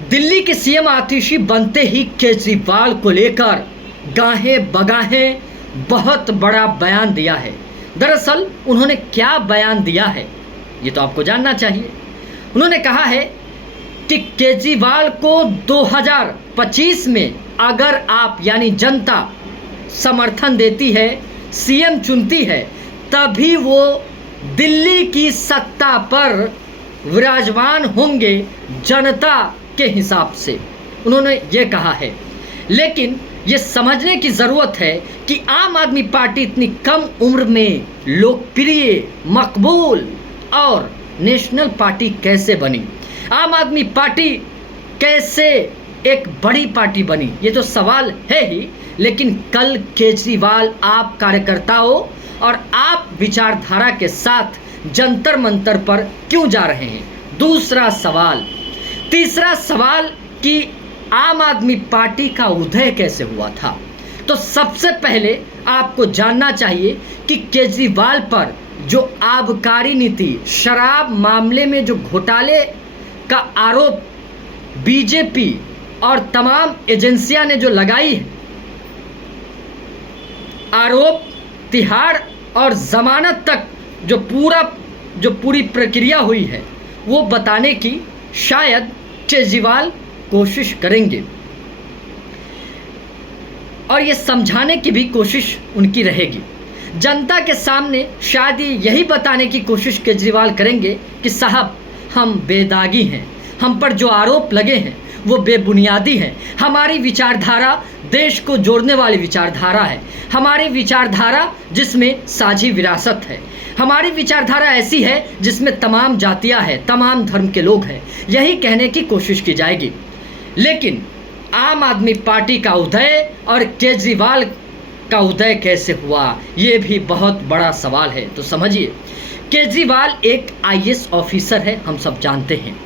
दिल्ली के सीएम आतिशी बनते ही केजरीवाल को लेकर गाहें बगाहें बहुत बड़ा बयान दिया है। दरअसल उन्होंने क्या बयान दिया है ये तो आपको जानना चाहिए। उन्होंने कहा है कि केजरीवाल को 2025 में अगर आप यानी जनता समर्थन देती है, सीएम चुनती है, तभी वो दिल्ली की सत्ता पर विराजमान होंगे जनता के हिसाब से, उन्होंने ये कहा है। लेकिन ये समझने की ज़रूरत है कि आम आदमी पार्टी इतनी कम उम्र में लोकप्रिय, मकबूल और नेशनल पार्टी कैसे बनी, आम आदमी पार्टी कैसे एक बड़ी पार्टी बनी, ये तो सवाल है ही। लेकिन कल केजरीवाल आप कार्यकर्ताओं और आप विचारधारा के साथ जंतर मंतर पर क्यों जा रहे हैं, दूसरा सवाल। तीसरा सवाल कि आम आदमी पार्टी का उदय कैसे हुआ था। तो सबसे पहले आपको जानना चाहिए कि केजरीवाल पर जो आबकारी नीति, शराब मामले में जो घोटाले का आरोप बीजेपी और तमाम एजेंसियां ने जो लगाई है, आरोप, तिहाड़ और जमानत तक जो पूरी प्रक्रिया हुई है, वो बताने की शायद केजरीवाल कोशिश करेंगे और ये समझाने की भी कोशिश उनकी रहेगी। जनता के सामने शायद यही बताने की कोशिश केजरीवाल करेंगे कि साहब हम बेदागी हैं, हम पर जो आरोप लगे हैं वो बेबुनियादी हैं, हमारी विचारधारा देश को जोड़ने वाली विचारधारा है, हमारी विचारधारा जिसमें साझी विरासत है, हमारी विचारधारा ऐसी है जिसमें तमाम जातियां हैं, तमाम धर्म के लोग हैं, यही कहने की कोशिश की जाएगी। लेकिन आम आदमी पार्टी का उदय और केजरीवाल का उदय कैसे हुआ, ये भी बहुत बड़ा सवाल है। तो समझिए, केजरीवाल एक आईएएस ऑफिसर है, हम सब जानते हैं।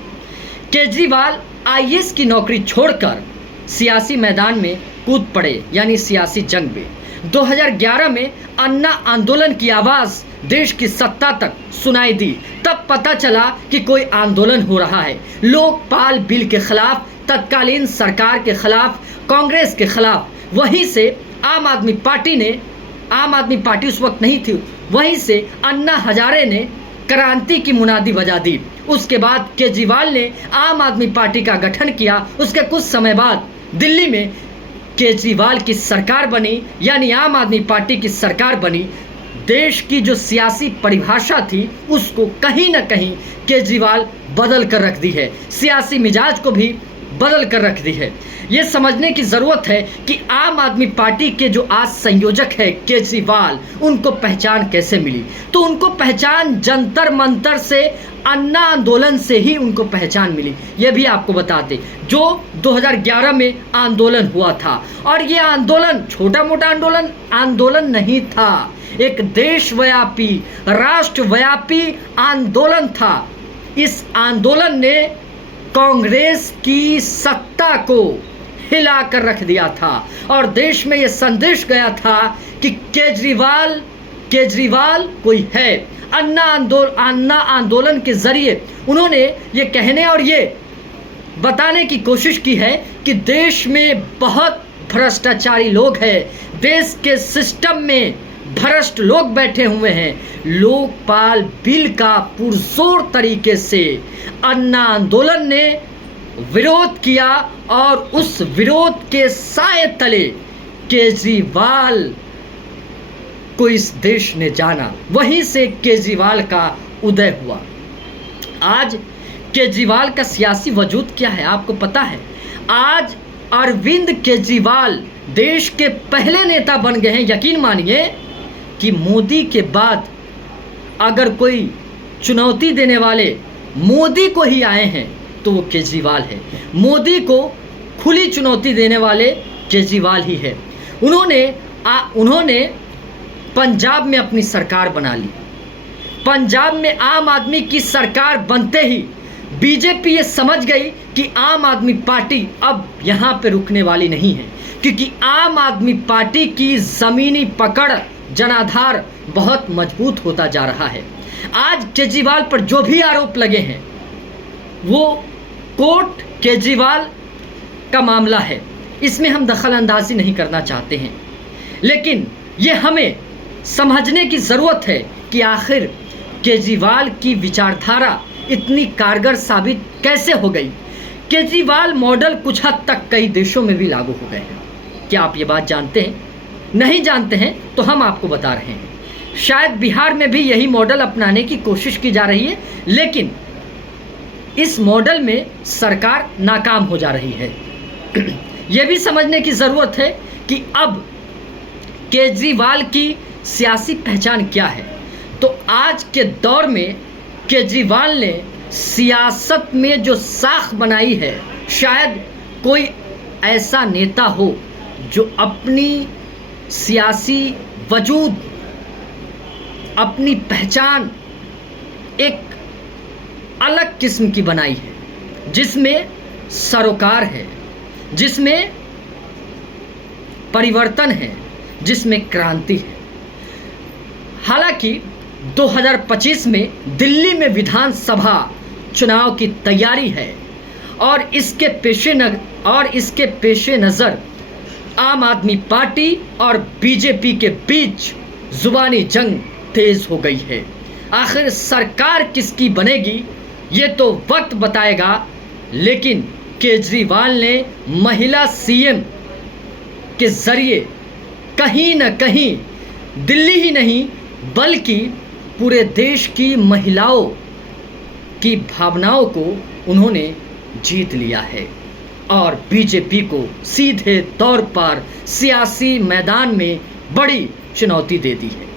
केजरीवाल आईएएस की नौकरी छोड़कर सियासी मैदान में कूद पड़े, यानी सियासी जंग में। 2011 में अन्ना आंदोलन की आवाज़ देश की सत्ता तक सुनाई दी, तब पता चला कि कोई आंदोलन हो रहा है, लोकपाल बिल के खिलाफ, तत्कालीन सरकार के खिलाफ, कांग्रेस के खिलाफ। वहीं से आम आदमी पार्टी उस वक्त नहीं थी, वहीं से अन्ना हजारे ने क्रांति की मुनादी बजा दी। उसके बाद केजरीवाल ने आम आदमी पार्टी का गठन किया। उसके कुछ समय बाद दिल्ली में केजरीवाल की सरकार बनी, यानी आम आदमी पार्टी की सरकार बनी। देश की जो सियासी परिभाषा थी उसको कहीं ना कहीं केजरीवाल बदल कर रख दी है, सियासी मिजाज को भी बदल कर रख दी है। ये समझने की ज़रूरत है कि आम आदमी पार्टी के जो आज संयोजक है केजरीवाल, उनको पहचान कैसे मिली। तो उनको पहचान जंतर मंतर से, अन्ना आंदोलन से ही उनको पहचान मिली। ये भी आपको बताते जो 2011 में आंदोलन हुआ था, और ये आंदोलन छोटा मोटा आंदोलन नहीं था, एक देशव्यापी, राष्ट्रव्यापी आंदोलन था। इस आंदोलन ने कांग्रेस की सत्ता को हिला कर रख दिया था और देश में यह संदेश गया था कि केजरीवाल कोई है। अन्ना आंदोलन के जरिए उन्होंने ये कहने और ये बताने की कोशिश की है कि देश में बहुत भ्रष्टाचारी लोग हैं, देश के सिस्टम में भ्रष्ट लोग बैठे हुए हैं। लोकपाल बिल का पुरजोर तरीके से अन्ना आंदोलन ने विरोध किया और उस विरोध के साए तले केजरीवाल को इस देश ने जाना। वहीं से केजरीवाल का उदय हुआ। आज केजरीवाल का सियासी वजूद क्या है आपको पता है। आज अरविंद केजरीवाल देश के पहले नेता बन गए हैं। यकीन मानिए कि मोदी के बाद अगर कोई चुनौती देने वाले मोदी को ही आए हैं तो वो केजरीवाल है। मोदी को खुली चुनौती देने वाले केजरीवाल ही है। उन्होंने पंजाब में अपनी सरकार बना ली। पंजाब में आम आदमी की सरकार बनते ही बीजेपी ये समझ गई कि आम आदमी पार्टी अब यहाँ पे रुकने वाली नहीं है, क्योंकि आम आदमी पार्टी की ज़मीनी पकड़, जनाधार बहुत मजबूत होता जा रहा है। आज केजरीवाल पर जो भी आरोप लगे हैं वो कोर्ट केजरीवाल का मामला है, इसमें हम दखल अंदाजी नहीं करना चाहते हैं, लेकिन ये हमें समझने की ज़रूरत है कि आखिर केजरीवाल की विचारधारा इतनी कारगर साबित कैसे हो गई। केजरीवाल मॉडल कुछ हद तक कई देशों में भी लागू हो गए हैं। क्या आप ये बात जानते हैं? नहीं जानते हैं तो हम आपको बता रहे हैं। शायद बिहार में भी यही मॉडल अपनाने की कोशिश की जा रही है, लेकिन इस मॉडल में सरकार नाकाम हो जा रही है। यह भी समझने की ज़रूरत है कि अब केजरीवाल की सियासी पहचान क्या है। तो आज के दौर में केजरीवाल ने सियासत में जो साख बनाई है, शायद कोई ऐसा नेता हो जो अपनी सियासी वजूद, अपनी पहचान एक अलग किस्म की बनाई है, जिसमें सरोकार है, जिसमें परिवर्तन है, जिसमें क्रांति है। हालांकि 2025 में दिल्ली में विधानसभा चुनाव की तैयारी है और इसके पेशे नज़र आम आदमी पार्टी और बीजेपी के बीच जुबानी जंग तेज हो गई है। आखिर सरकार किसकी बनेगी ये तो वक्त बताएगा, लेकिन केजरीवाल ने महिला सीएम के ज़रिए कहीं न कहीं दिल्ली ही नहीं बल्कि पूरे देश की महिलाओं की भावनाओं को उन्होंने जीत लिया है और बीजेपी को सीधे तौर पर सियासी मैदान में बड़ी चुनौती दे दी है।